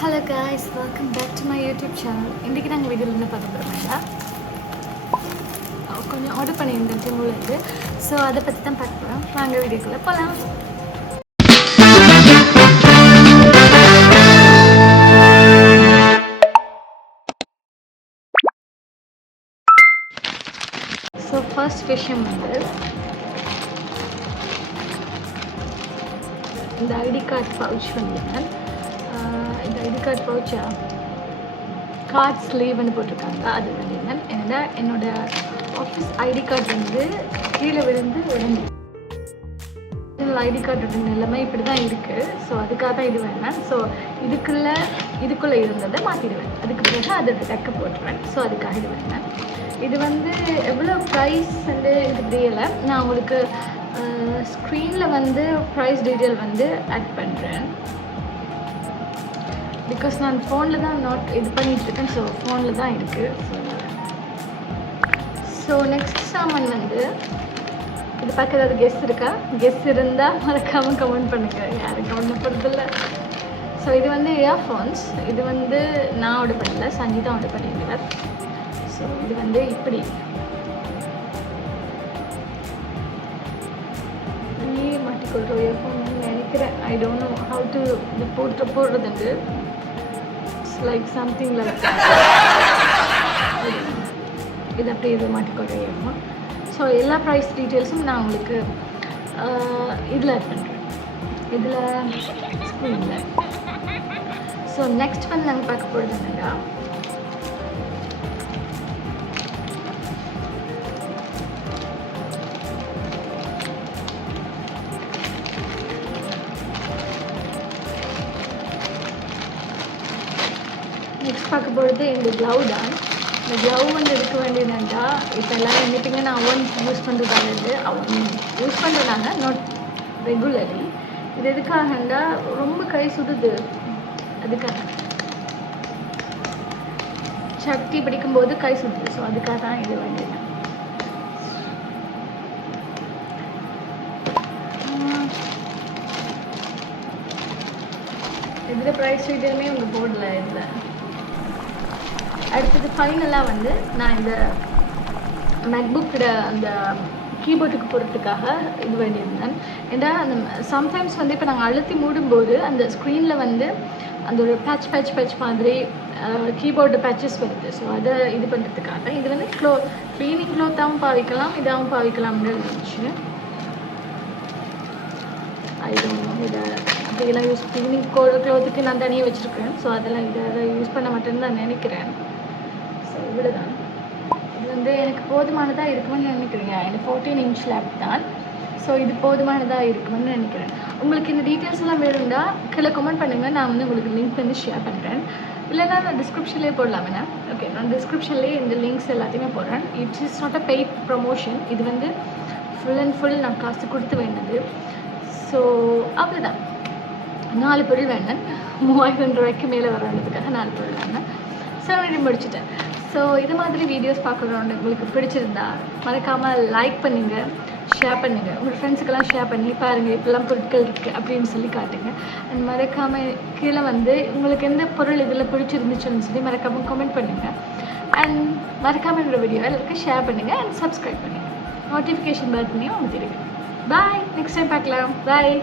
Hello guys, welcome back to my YouTube channel. இன்றைக்கி நாங்கள் வீடியோவில் என்ன பார்க்க போகிறோம்னா கொஞ்சம் ஆர்டர் பண்ணியிருந்தேன் டிமோலேருந்து. ஸோ அதை பற்றி தான் பார்க்க போகிறோம். வாங்க வீடியோக்குள்ளே போகலாம். ஸோ ஃபர்ஸ்ட் விஷயம் வந்து இந்த ஐடி கார்டு பவுச் பண்ணியிருந்தேன். இந்த ஐடி கார்டு பவுச்சா கார்ட் ஸ்லீவ்னு போட்டிருக்காங்க, அது பண்ணியிருந்தேன். ஏன்னா என்னோடய ஆஃபீஸ் ஐடி கார்டு வந்து கீழே விழுந்து உடஞ்சி ஐடி கார்டோட நிலைமை இப்படி தான் இருக்குது. ஸோ அதுக்காக தான் இது வேணேன். ஸோ இதுக்குள்ளே இருந்ததை மாற்றிடுவேன். அதுக்கு பிறகு அதோட டக்கு போட்டுருவேன். ஸோ அதுக்காக இது வேணேன். இது வந்து எவ்வளோ ப்ரைஸ் வந்து இது தெரியலை. நான் உங்களுக்கு ஸ்க்ரீனில் வந்து ப்ரைஸ் டீட்டெயில் வந்து ஆட் பண்ணுறேன். பிகாஸ் நான் ஃபோனில் தான் இது பண்ணிகிட்ருக்கேன். ஸோ ஃபோனில் தான் இருக்குது. ஸோ நெக்ஸ்ட் சாமான் வந்து இது பார்க்க ஏதாவது கெஸ் இருக்கா? கெஸ் இருந்தால் மறக்காமல் கமெண்ட் பண்ணுங்கள். யாரும் கமெண்ட் பண்ணுறதில்ல. ஸோ இது வந்து இயர்ஃபோன்ஸ். இது வந்து நான் ஆர்டர் பண்ணல, சஞ்சிதா ஆர்டர் பண்ணியிருந்தார். ஸோ இது வந்து இப்படி மாட்டிக்கொள்கிற இயர்ஃபோன் நினைக்கிறேன். I don't know how to இது போடுறதுண்டு. லைக் சம்திங் லைக் இது அப்படியே இது மாட்டிக்கொள்ள இயர்ஃபோன். ஸோ எல்லா ப்ரைஸ் டீட்டெயில்ஸும் நான் உங்களுக்கு இதில் ஆட் பண்ணுறேன், இதில் ஸ்க்ரீனில். ஸோ நெக்ஸ்ட் வந்து நாங்கள் பார்க்க போகிறது என்னன்னா நெக்ஸ்ட் பார்க்க போகிறது இந்த க்ளவ் தான். இந்த க்ளவ் வந்து எடுக்க வேண்டியதுண்டா இப்போ எல்லோரும் நினைப்பீங்க நான் அவன் யூஸ் பண்ணுறதால அவன் யூஸ் பண்ணுறாங்க, நாட் ரெகுலர்லி. இது எதுக்காகண்டா ரொம்ப கை சுடுது, அதுக்காக சக்தி பிடிக்கும்போது கை சுடுது. ஸோ அதுக்காக தான் இது வேண்டியது. இதில் ப்ரைஸ் டீட்டெயிலுமே உங்கள் போர்டில் இல்லை. அடுத்தது ஃபைனலாக வந்து நான் இந்த மேக்புக்கோட அந்த கீபோர்டுக்கு போடுறதுக்காக இது வேண்டியிருந்தேன். ஏன்னா அந்த சம்டைம்ஸ் வந்து இப்போ நாங்கள் அழுத்தி மூடும்போது அந்த ஸ்க்ரீனில் வந்து அந்த ஒரு பேட்ச் மாதிரி கீபோர்டு பேட்சஸ் வருது. ஸோ அதை இது பண்ணுறதுக்காக இது வந்து க்ளீனிங் க்ளோத்தாகவும் பாவிக்கலாம், இதாகவும் பாவிக்கலாம்னு இருந்துச்சு. இதை அப்படியெல்லாம் க்ளீனிங் க்ளோத்துக்கு நான் தனியாக வச்சுருக்கேன். ஸோ அதெல்லாம் இதை யூஸ் பண்ண மாட்டேன்னு தான் நினைக்கிறேன். ஸோ இவ்வளோதான். இது வந்து எனக்கு போதுமானதாக இருக்குமென்னு நினைக்கிறேன். எனக்கு 14 inch லேப் தான். ஸோ இது போதுமானதாக இருக்குமென்னு நினைக்கிறேன். உங்களுக்கு இந்த டீட்டெயில்ஸ் எல்லாம் வேணும்னா கீழே கமெண்ட் பண்ணுங்கள். நான் வந்து உங்களுக்கு லிங்க் வந்து ஷேர் பண்ணுறேன். இல்லைனா நான் டிஸ்கிரிப்ஷன்லேயே போடலாமேண்ணா. ஓகே, நான் டிஸ்கிரிப்ஷன்லேயே இந்த லிங்க்ஸ் எல்லாத்தையுமே போடுறேன். It's is not a paid promotion. இது வந்து ஃபுல் அண்ட் ஃபுல் நான் காசு கொடுத்து வேண்டது. ஸோ அவ்வளோதான். 4 பொருள் வேணும். 3000 ரூபாய்க்கு மேலே வரதுக்காக 4 பொருள் வேணும். ஸோ முடிச்சுட்டேன். ஸோ இது மாதிரி வீடியோஸ் பார்க்குறோன்னு உங்களுக்கு பிடிச்சிருந்தா மறக்காமல் லைக் பண்ணுங்கள், ஷேர் பண்ணுங்கள். உங்கள் ஃப்ரெண்ட்ஸுக்கெல்லாம் ஷேர் பண்ணி பாருங்கள் இப்படிலாம் பொருட்கள் இருக்குது அப்படின்னு சொல்லி காட்டுங்க. அண்ட் மறக்காமல் கீழே வந்து உங்களுக்கு எந்த பொருள் இதில் பிடிச்சிருந்துச்சுன்னு சொல்லி மறக்காமல் கமெண்ட் பண்ணுங்கள். அண்ட் மறக்காமல் என்னோடய வீடியோ எல்லாருக்கும் ஷேர் பண்ணுங்கள் அண்ட் சப்ஸ்கிரைப் பண்ணுங்கள். நோட்டிஃபிகேஷன் பட்டனையும் அமுத்திடுங்க. பாய், நெக்ஸ்ட் டைம் பார்க்கலாம். பாய்.